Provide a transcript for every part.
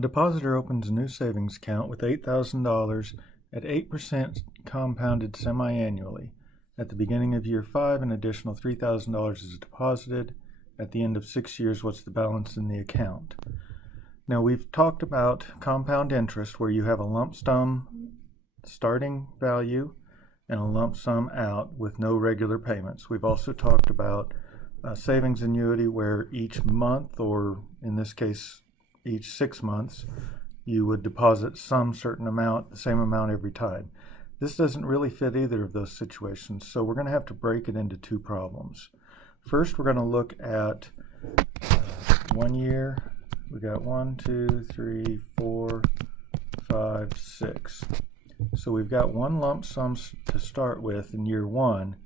A depositor opens a new savings account with $8,000 at 8% compounded semi-annually. At the beginning of year 5, an additional $3,000 is deposited. At the end of 6 years, what's the balance in the account? Now, we've talked about compound interest, where you have a lump sum starting value and a lump sum out with no regular payments. We've also talked about savings annuity, where each month, or in this case, each 6 months, you would deposit some certain amount, the same amount every time. This doesn't really fit either of those situations, so we're going to have to break it into two problems. First, we're going to look at 1 year. We got 1, 2, 3, 4, 5, 6. So we've got one lump sum to start with in year 1,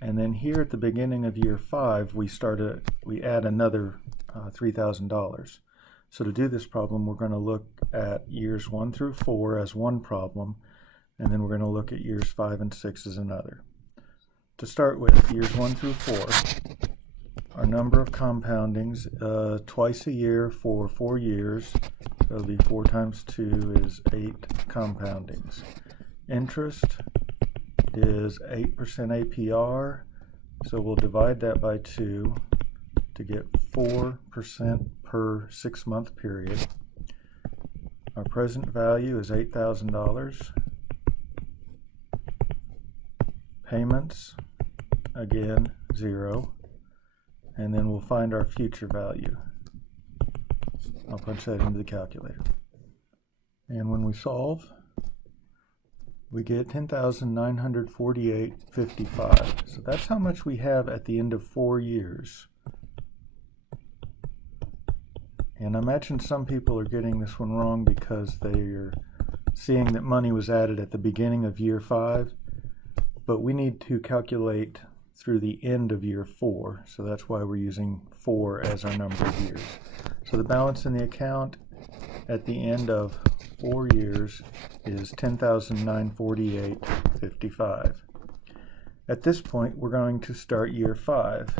and then here at the beginning of year 5, we add another $3,000. So to do this problem, we're going to look at years 1 through 4 as one problem, and then we're going to look at years 5 and 6 as another. To start with, years 1 through 4, our number of compoundings, twice a year for 4 years. So it'll be 4 times 2 is 8 compoundings. Interest is 8% APR, so we'll divide that by 2 to get 4% per 6-month period. Our present value is $8,000. Payments, again, 0. And then we'll find our future value. I'll punch that into the calculator. And when we solve, we get $10,948.55. So that's how much we have at the end of 4 years. And I imagine some people are getting this one wrong because they're seeing that money was added at the beginning of year 5, but we need to calculate through the end of year 4, so that's why we're using 4 as our number of years. So the balance in the account at the end of 4 years is $10,948.55. At this point, we're going to start year 5.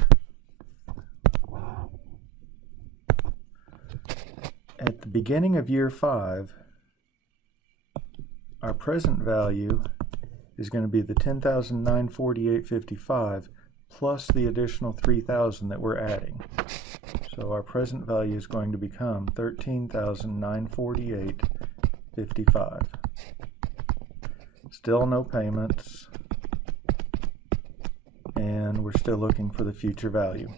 At the beginning of year 5, our present value is going to be the $10,948.55 plus the additional $3,000 that we're adding. So our present value is going to become $13,948.55. Still no payments, and we're still looking for the future value.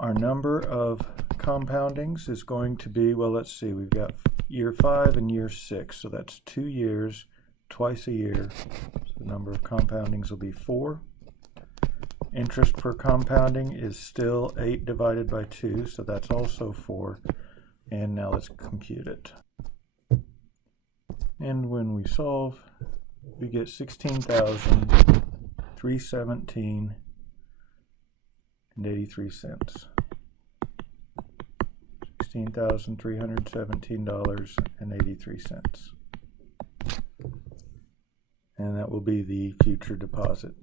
Our number of compoundings is going to be, well, let's see, we've got year 5 and year 6, so that's 2 years, twice a year. So the number of compoundings will be 4. Interest per compounding is still 8 divided by 2, so that's also 4. And now let's compute it. And when we solve, we get $16,317.83. $16,317.83. And that will be the future deposit.